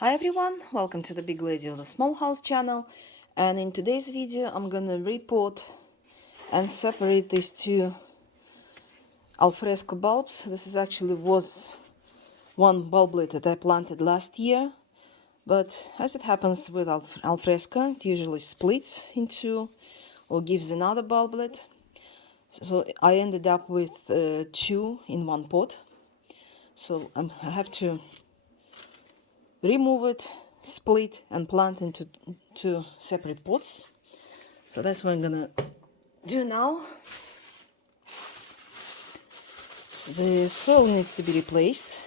Hi everyone, welcome to the Big Lady of the Small House channel, and in today's video I'm gonna repot and separate these two Alfresco bulbs. This is actually was one bulblet that I planted last year, but as it happens with Alfresco, it usually splits into or gives another bulblet. So I ended up with two in one pot. So I have to remove it, split and plant into two separate pots. So that's what I'm gonna do now. The soil needs to be replaced,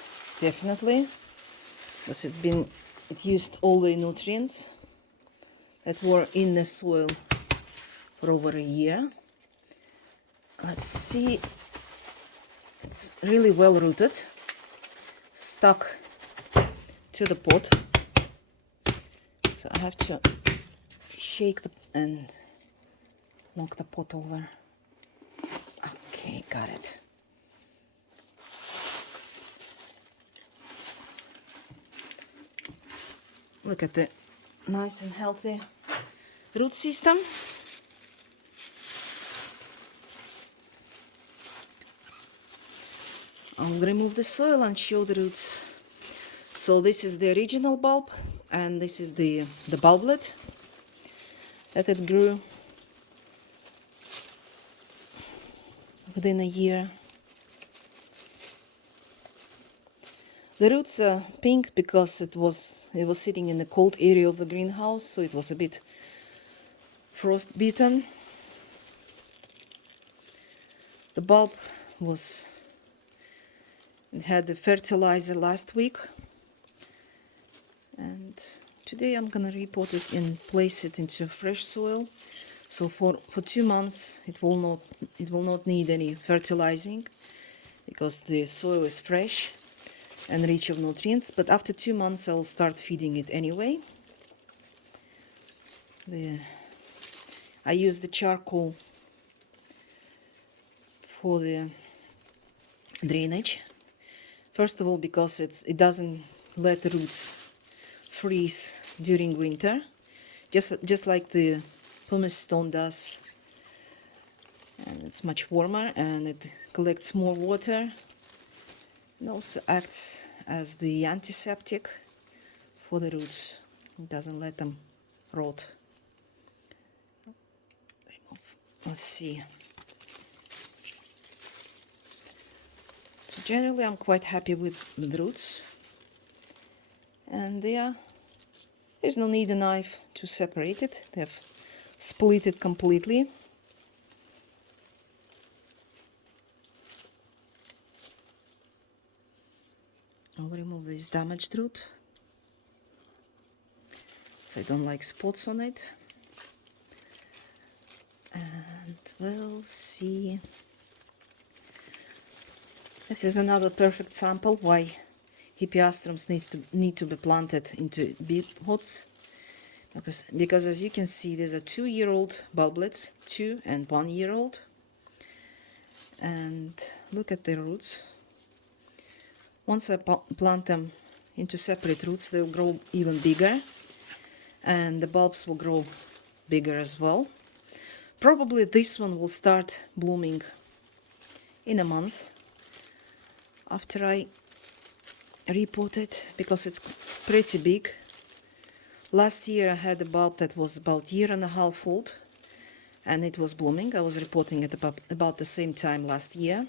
definitely, because it used all the nutrients that were in the soil for over a year. Let's see, it's really well rooted, stuck to the pot. So I have to shake and knock the pot over. Okay, got it. Look at the nice and healthy root system. I'll remove the soil and show the roots. So this is the original bulb, and this is the bulblet that it grew within a year. The roots are pink because it was sitting in the cold area of the greenhouse, so it was a bit frost beaten. The bulb had the fertilizer last week, and today I'm gonna repot it and place it into fresh soil. So for 2 months it will not need any fertilizing because the soil is fresh and rich of nutrients. But after 2 months I will start feeding it anyway. I use the charcoal for the drainage. First of all, because it doesn't let the roots freeze during winter, just like the pumice stone does, and it's much warmer and it collects more water. It also acts as the antiseptic for the roots. It doesn't let them rot. Let's see. So generally I'm quite happy with the roots, and there's no need a knife to separate it. They've split it completely. I'll remove this damaged root, so I don't like spots on it. And we'll see. This is another perfect sample why hippeastrums need to be planted into big pots, because as you can see, these are 2-year-old bulblets, 2 and 1-year-old, and look at the roots. Once I plant them into separate roots, they'll grow even bigger, and the bulbs will grow bigger as well. Probably this one will start blooming in a month after I repot it, because it's pretty big. Last year I had a bulb that was about 1.5 years old and it was blooming. I was repotting it about the same time last year.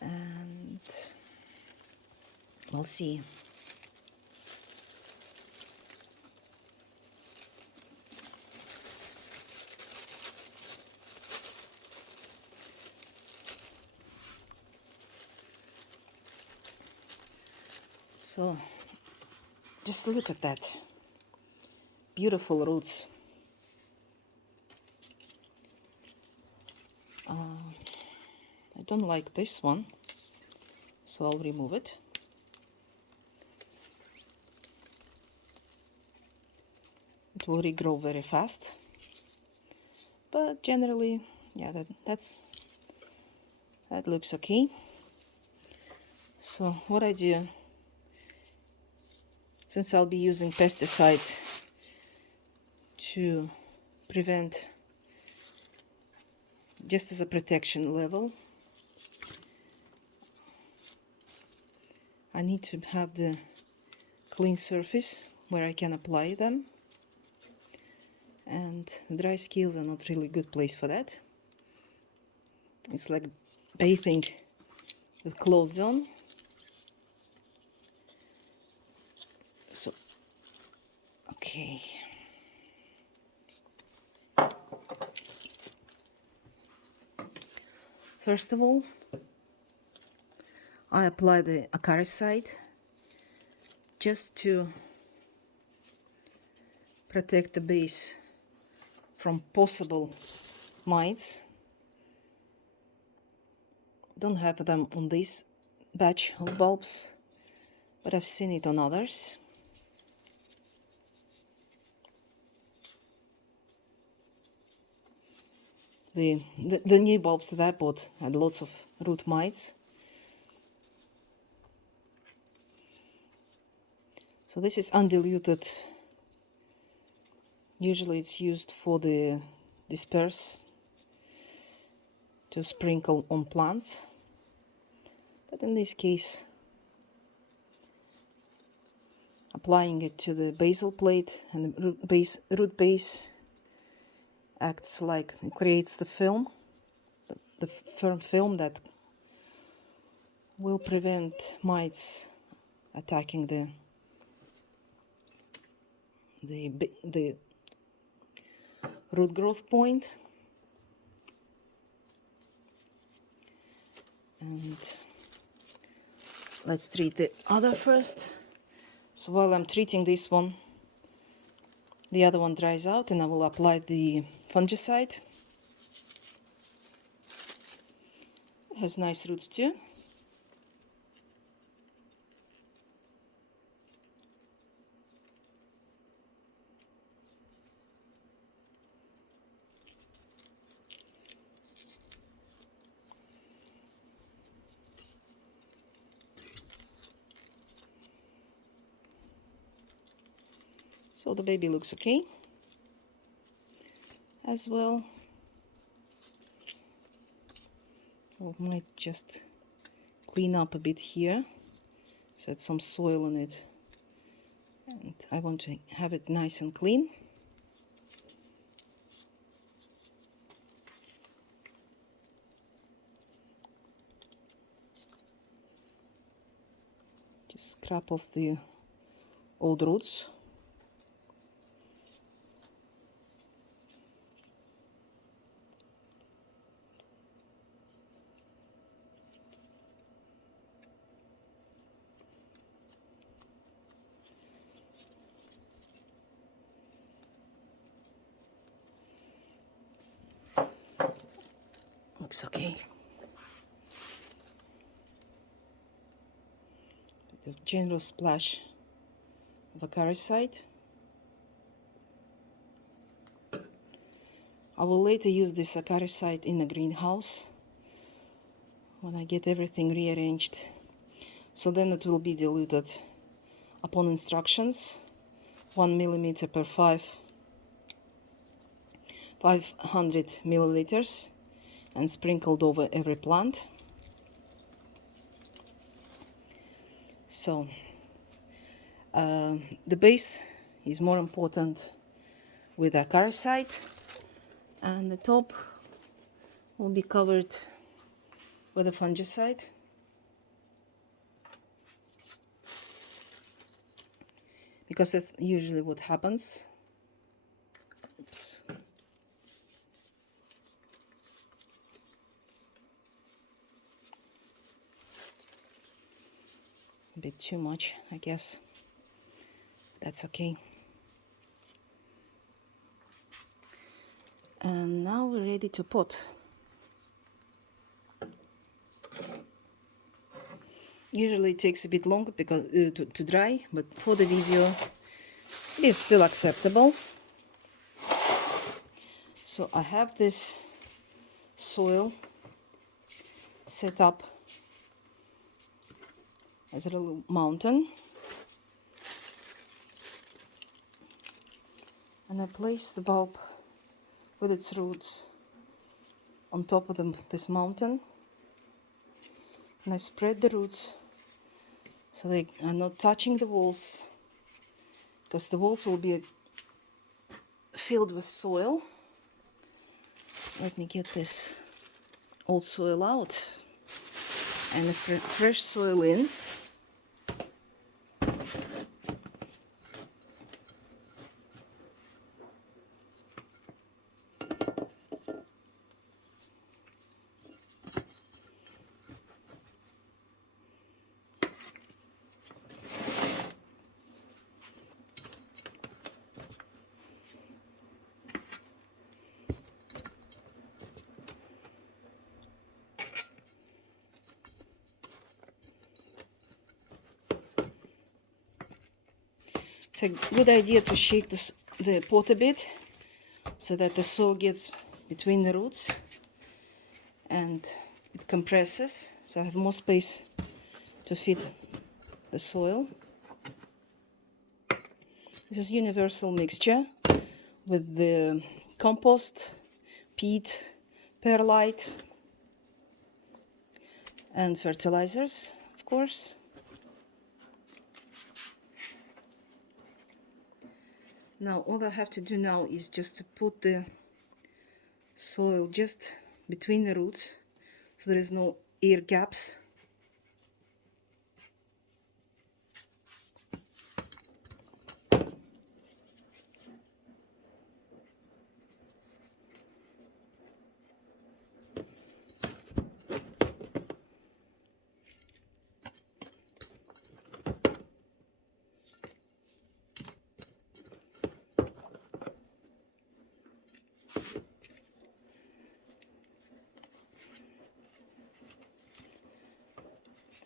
And we'll see. So just look at that. Beautiful roots. I don't like this one, so I'll remove it. It will regrow very fast, but generally, yeah, that looks okay. So what I do since I'll be using pesticides to prevent, just as a protection level, I need to have the clean surface where I can apply them, and dry skills are not really a good place for that. It's like bathing with clothes on. So, okay. First of all, I apply the acaricide just to protect the base from possible mites. Don't have them on this batch of bulbs, but I've seen it on others. The new bulbs that I bought had lots of root mites. So this is undiluted. Usually it's used for the disperse to sprinkle on plants. But in this case, applying it to the basal plate and the root base acts like it creates the film, the firm film that will prevent mites attacking the root growth point. And let's treat the other first. So while I'm treating this one, the other one dries out, and I will apply the fungicide. It has nice roots too. So the baby looks okay as well. I might just clean up a bit here, so it's some soil on it, and I want to have it nice and clean. Just scrap off the old roots. Looks okay. The general splash of acaricide. I will later use this acaricide in a greenhouse when I get everything rearranged. So then it will be diluted upon instructions, 1 millimeter per 500 milliliters, and sprinkled over every plant. So the base is more important with acaricide, and the top will be covered with a fungicide. Because that's usually what happens. Oops. A bit too much, I guess. That's okay. And now we're ready to pot. Usually it takes a bit longer because to dry, but for the video it is still acceptable. So I have this soil set up as a little mountain. And I place the bulb with its roots on top of this mountain, and I spread the roots so they are not touching the walls, because the walls will be filled with soil. Let me get this old soil out and the fresh soil in. It's a good idea to shake the pot a bit so that the soil gets between the roots and it compresses, so I have more space to fit the soil. This is universal mixture with the compost, peat, perlite and fertilizers, of course. Now all I have to do now is just to put the soil just between the roots so there is no air gaps.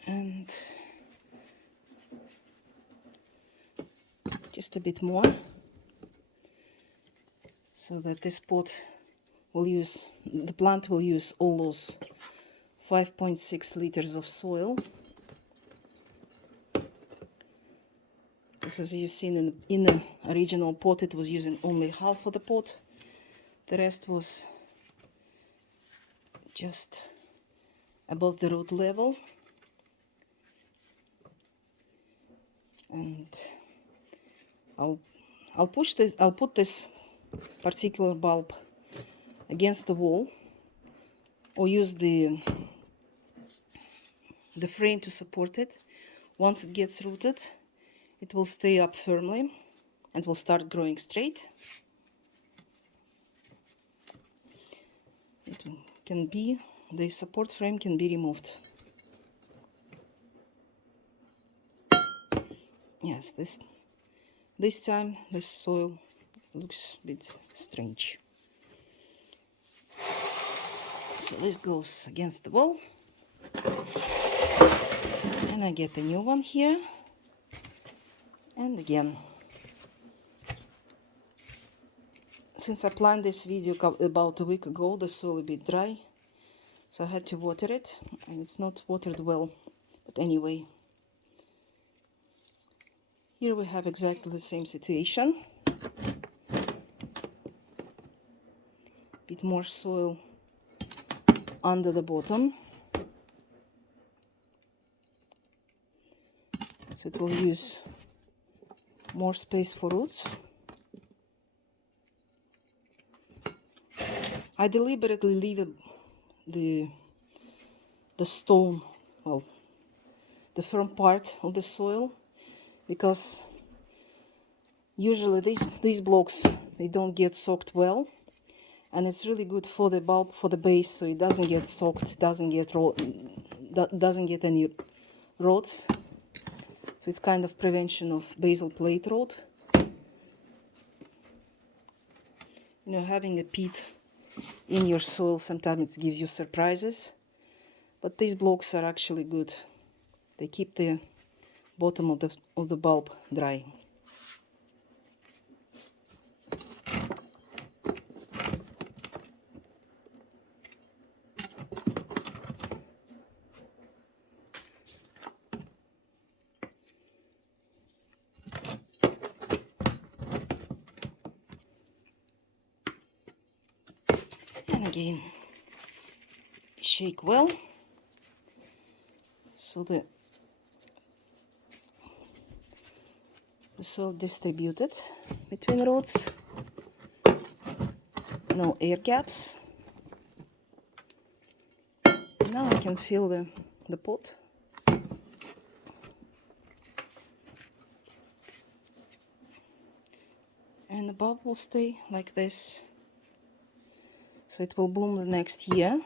And just a bit more so that this pot will use, the plant will use all those 5.6 liters of soil. Because as you've seen in the original pot, it was using only half of the pot. The rest was just above the root level. And I'll put this particular bulb against the wall, or use the frame to support it. Once it gets rooted, it will stay up firmly and will start growing straight. The support frame can be removed. Yes, this time this soil looks a bit strange. So this goes against the wall, and I get a new one here. And again, since I planned this video about a week ago, the soil a bit dry, so I had to water it, and it's not watered well. But anyway, here we have exactly the same situation. Bit more soil under the bottom, so it will use more space for roots. I deliberately leave the stone, well, the firm part of the soil, because usually these blocks, they don't get soaked well, and it's really good for the bulb, for the base, so it doesn't get soaked, doesn't get any rots. So it's kind of prevention of basal plate rot. You know, having a peat in your soil sometimes it gives you surprises, but these blocks are actually good. They keep the bottom of the bulb dry. again shake well so the soil distributed between roots, no air gaps. Now I can fill the pot. And the bulb will stay like this. So it will bloom the next year.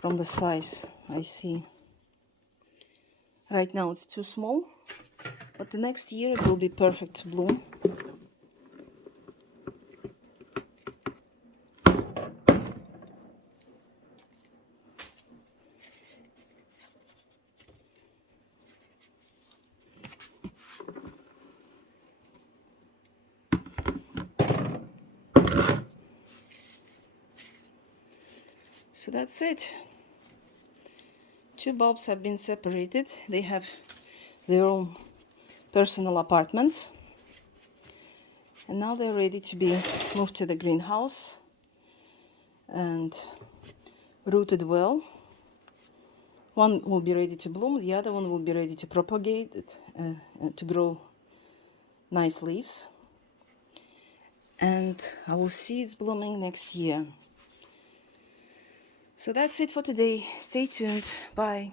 From the size I see. Right now it's too small, but the next year it will be perfect to bloom. So that's it. 2 bulbs have been separated. They have their own personal apartments. And now they're ready to be moved to the greenhouse and rooted well. One will be ready to bloom, the other one will be ready to propagate, to grow nice leaves. And I will see it's blooming next year. So that's it for today. Stay tuned. Bye.